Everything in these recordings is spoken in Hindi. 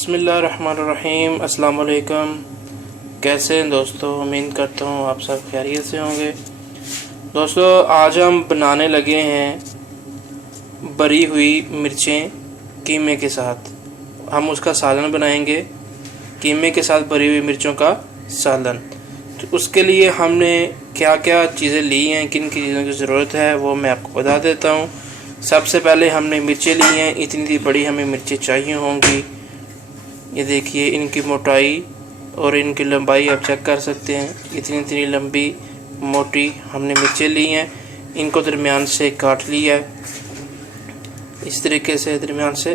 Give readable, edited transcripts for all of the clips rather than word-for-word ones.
बिस्मिल्लाहिर्रहमानिर्रहीम। अस्सलाम वालेकुम। कैसे हैं दोस्तों? उम्मीद करता हूँ आप सब खैरियत से होंगे। दोस्तों, आज हम बनाने लगे हैं भरी हुई मिर्चें कीमे के साथ। हम उसका सालन बनाएंगे, कीमे के साथ भरी हुई मिर्चों का सालन। तो उसके लिए हमने क्या क्या चीज़ें ली हैं, किन किन चीज़ों की ज़रूरत है वो मैं आपको बता देता हूँ। सबसे पहले हमने मिर्चें ली हैं। इतनी बड़ी हमें मिर्चें चाहिए होंगी। ये देखिए, इनकी मोटाई और इनकी लंबाई आप चेक कर सकते हैं। इतनी इतनी लंबी मोटी हमने मिर्चें ली हैं। इनको दरमियान से काट लिया है, इस तरीके से दरमियान से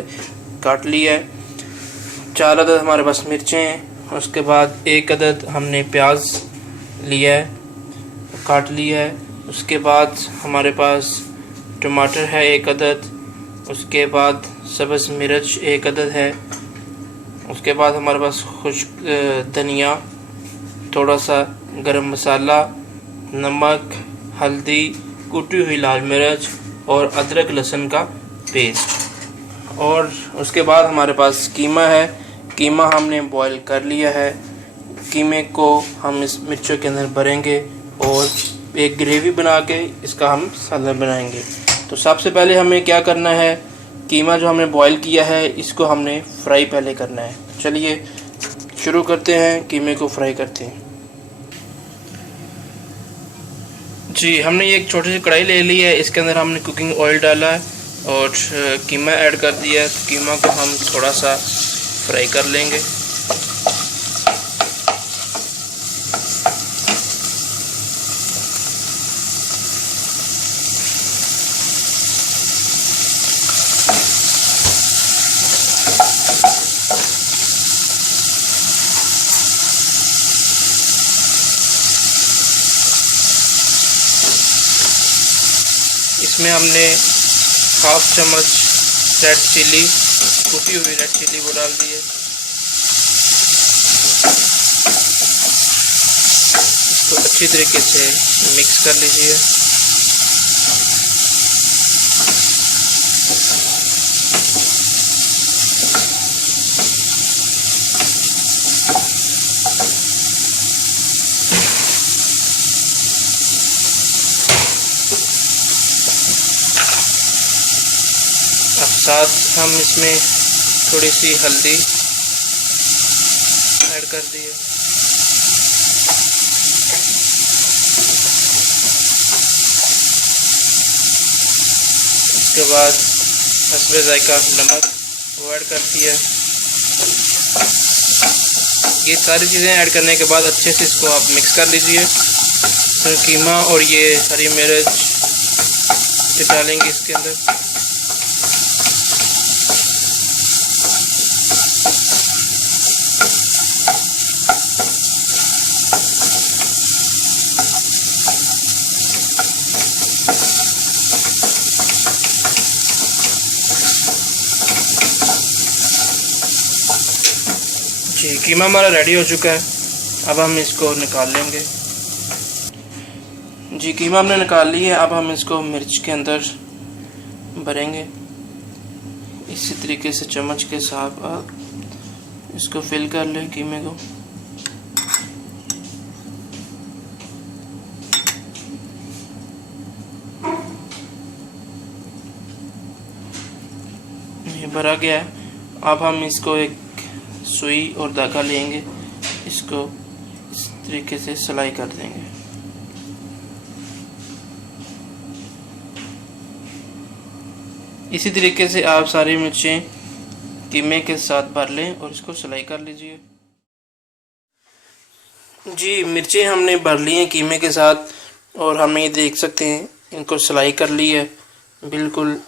काट लिया है। 4 अदद हमारे पास मिर्चें हैं। उसके बाद 1 अदद हमने प्याज लिया है, काट लिया है। उसके बाद हमारे पास टमाटर है 1 अदद। उसके बाद सब्ज़ मिर्च 1 अदद है। उसके बाद हमारे पास खुश्क धनिया, थोड़ा सा गरम मसाला, नमक, हल्दी, कुटी हुई लाल मिर्च और अदरक लहसुन का पेस्ट। और उसके बाद हमारे पास कीमा है। कीमा हमने बॉईल कर लिया है। कीमे को हम इस मिर्चों के अंदर भरेंगे और एक ग्रेवी बना के इसका हम सालन बनाएंगे। तो सबसे पहले हमें क्या करना है, कीमा जो हमने बॉईल किया है इसको हमने फ्राई पहले करना है। चलिए शुरू करते हैं, कीमे को फ्राई करते हैं। जी, हमने एक छोटी सी कढ़ाई ले ली है। इसके अंदर हमने कुकिंग ऑयल डाला है और कीमा ऐड कर दिया है। तो कीमा को हम थोड़ा सा फ्राई कर लेंगे। इसमें हमने 1/2 चम्मच रेड चिली, कुटी हुई रेड चिली वो डाल दी है। इसको अच्छी तरीके से मिक्स कर लीजिए। अब साथ हम इसमें थोड़ी सी हल्दी ऐड कर दिए। उसके बाद हस्बे ज़ायका नमक वो ऐड कर दिया। ये सारी चीज़ें ऐड करने के बाद अच्छे से इसको आप मिक्स कर लीजिए। तो कीमा और ये हरी मिर्च डालेंगे इसके अंदर। जी, कीमा हमारा रेडी हो चुका है। अब हम इसको निकाल लेंगे। जी, कीमा हमने निकाल ली है। अब हम इसको मिर्च के अंदर भरेंगे। इसी तरीके से चम्मच के साथ आप इसको फिल कर लें कीमे को। ये भरा गया है। अब हम इसको एक सुई और धागा लेंगे, इसको इस तरीके से सिलाई कर देंगे। इसी तरीके से आप सारी मिर्चें कीमे के साथ भर लें और इसको सिलाई कर लीजिए। जी, मिर्चें हमने भर ली हैं कीमे के साथ और हम ये देख सकते हैं इनको सिलाई कर ली है। बिल्कुल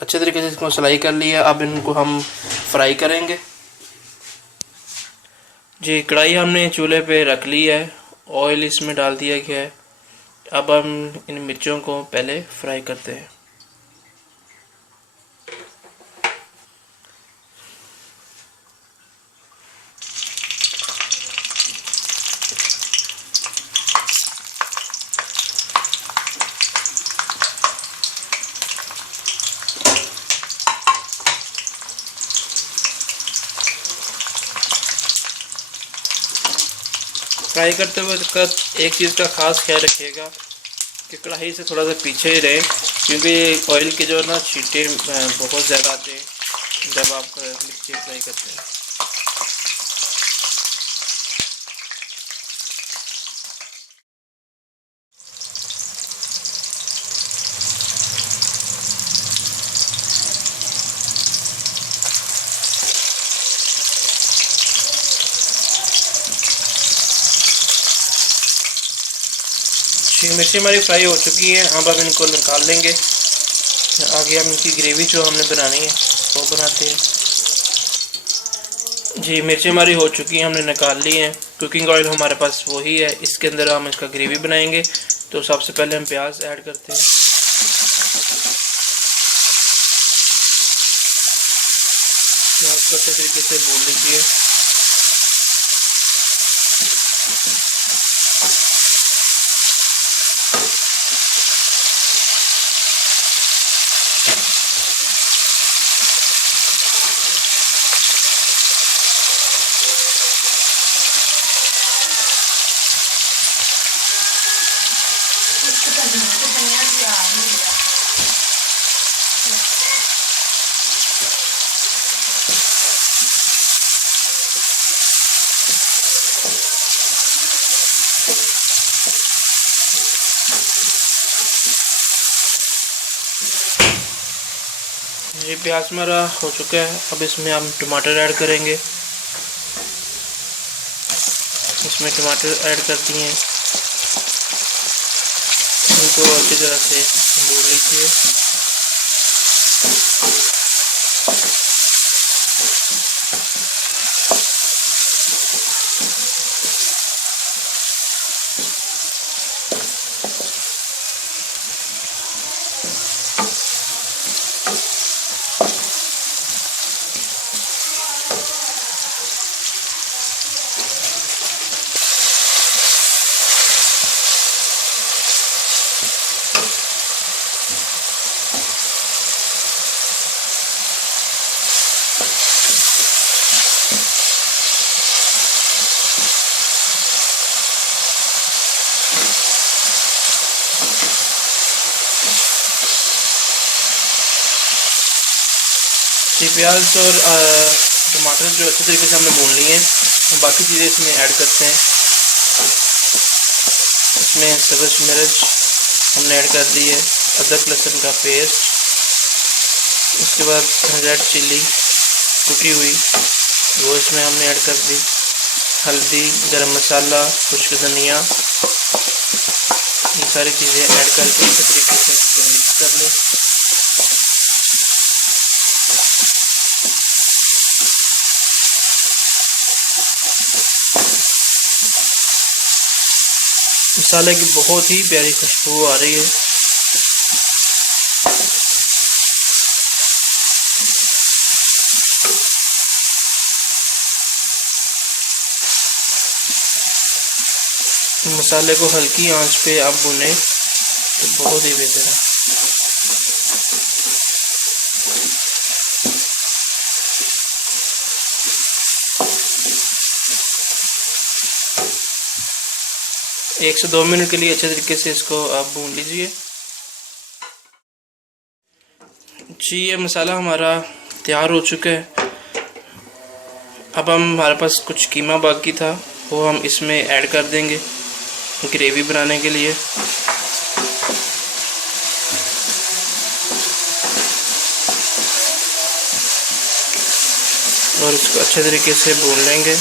अच्छे तरीके से इसको सिलाई कर लिया। अब इनको हम फ्राई करेंगे। जी, कढ़ाई हमने चूल्हे पे रख ली है, ऑयल इसमें डाल दिया गया है। अब हम इन मिर्चों को पहले फ्राई करते हैं। फ्राई करते वक्त एक चीज़ का ख़ास ख्याल रखिएगा कि कढ़ाई से थोड़ा सा पीछे ही रहे, क्योंकि ऑयल के जो ना छींटे बहुत ज़्यादा आते हैं जब आप मिर्ची फ्राई करते हैं। मिर्ची हमारी फ्राई हो चुकी है, अब हम इनको निकाल लेंगे। आगे हम इनकी ग्रेवी जो हमने बनानी है वो बनाते हैं। जी मिर्ची हमारी हो चुकी है, हमने निकाल ली है। कुकिंग ऑयल हमारे पास वही है, इसके अंदर हम इसका ग्रेवी बनाएंगे। तो सबसे पहले हम प्याज ऐड करते हैं। प्याज को अच्छे तरीके से भून लीजिए। ये प्याज हमारा हो चुका है, अब इसमें हम टमाटर ऐड करेंगे। इसमें टमाटर ऐड कर दिए, इनको अच्छी तरह से भून लीजिए। ये प्याज और टमाटर जो अच्छे तरीके से हमने भून लिए हैं, हम बाकी चीज़ें इसमें ऐड करते हैं। इसमें सब्ज़ मिर्च हमने ऐड कर दी है, अदरक लहसुन का पेस्ट, उसके बाद रेड चिल्ली कुटी हुई वो इसमें हमने ऐड कर दी, हल्दी, गरम मसाला, खुश्क धनिया, ये सारी चीज़ें ऐड करके अच्छे तरीके से इसको मिक्स कर लें। मसाले की बहुत ही प्यारी खुशबू आ रही है। मसाले को हल्की आंच पे आप भुने तो बहुत ही बेहतर है। एक से 2 मिनट के लिए अच्छे तरीके से इसको आप भून लीजिए। जी ये मसाला हमारा तैयार हो चुका है। अब हमारे पास कुछ कीमा बाकी था वो हम इसमें ऐड कर देंगे ग्रेवी बनाने के लिए। और इसको अच्छे तरीके से भून लेंगे।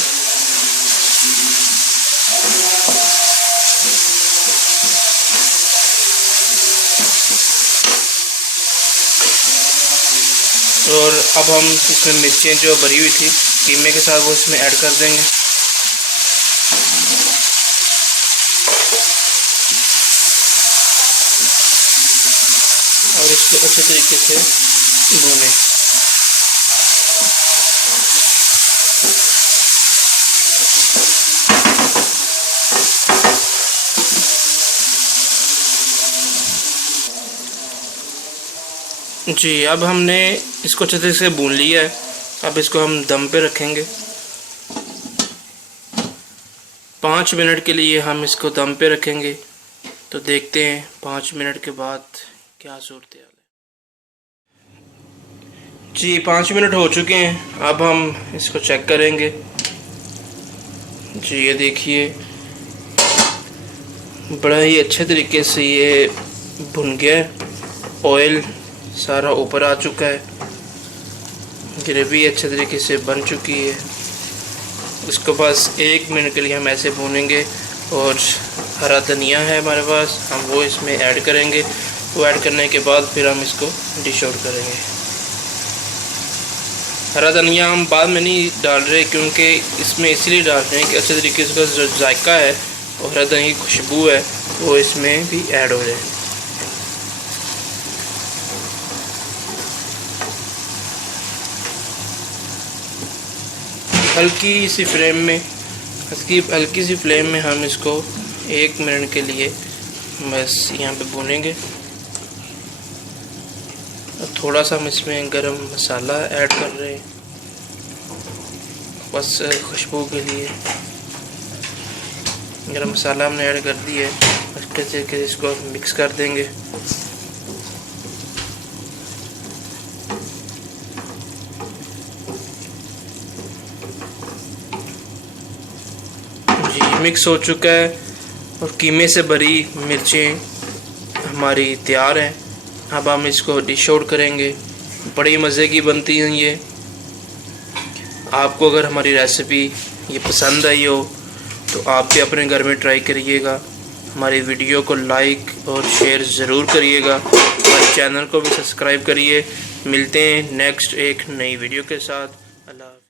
और अब हम इसमें मिर्चें जो भरी हुई थी कीमे के साथ वो इसमें ऐड कर देंगे। और इसको अच्छे तरीके से भूनें। जी अब हमने इसको अच्छे तरीके से भून लिया है। अब इसको हम दम पे रखेंगे। 5 मिनट के लिए हम इसको दम पे रखेंगे। तो देखते हैं 5 मिनट के बाद क्या सूरत हाल है। जी 5 मिनट हो चुके हैं, अब हम इसको चेक करेंगे। जी ये देखिए बड़ा ही अच्छे तरीके से ये भुन गया है, ऑयल सारा ऊपर आ चुका है, ग्रेवी अच्छे तरीके से बन चुकी है। इसको बस 1 मिनट के लिए हम ऐसे भूनेंगे। और हरा धनिया है हमारे पास, हम वो इसमें ऐड करेंगे। वो ऐड करने के बाद फिर हम इसको डिश आउट करेंगे। हरा धनिया हम बाद में नहीं डाल रहे, क्योंकि इसमें इसलिए डाल रहे हैं कि अच्छे तरीके से उसका जो जायका है और हरा धनिया की खुशबू है वो इसमें भी ऐड हो जाए। हल्की सी फ्लेम में हम इसको 1 मिनट के लिए बस यहाँ पे भूनेंगे। थोड़ा सा हम इसमें गरम मसाला ऐड कर रहे हैं बस खुशबू के लिए। गरम मसाला हमने ऐड कर दिया है, अच्छे तरीके इसको मिक्स कर देंगे। जी मिक्स हो चुका है और कीमे से भरी मिर्चें हमारी तैयार हैं। अब हम इसको डिश आउट करेंगे। बड़ी मज़े की बनती हैं ये। आपको अगर हमारी रेसिपी ये पसंद आई हो तो आप भी अपने घर में ट्राई करिएगा। हमारी वीडियो को लाइक और शेयर ज़रूर करिएगा। हमारे चैनल को भी सब्सक्राइब करिए। मिलते हैं नेक्स्ट एक नई वीडियो के साथ। अल्लाह।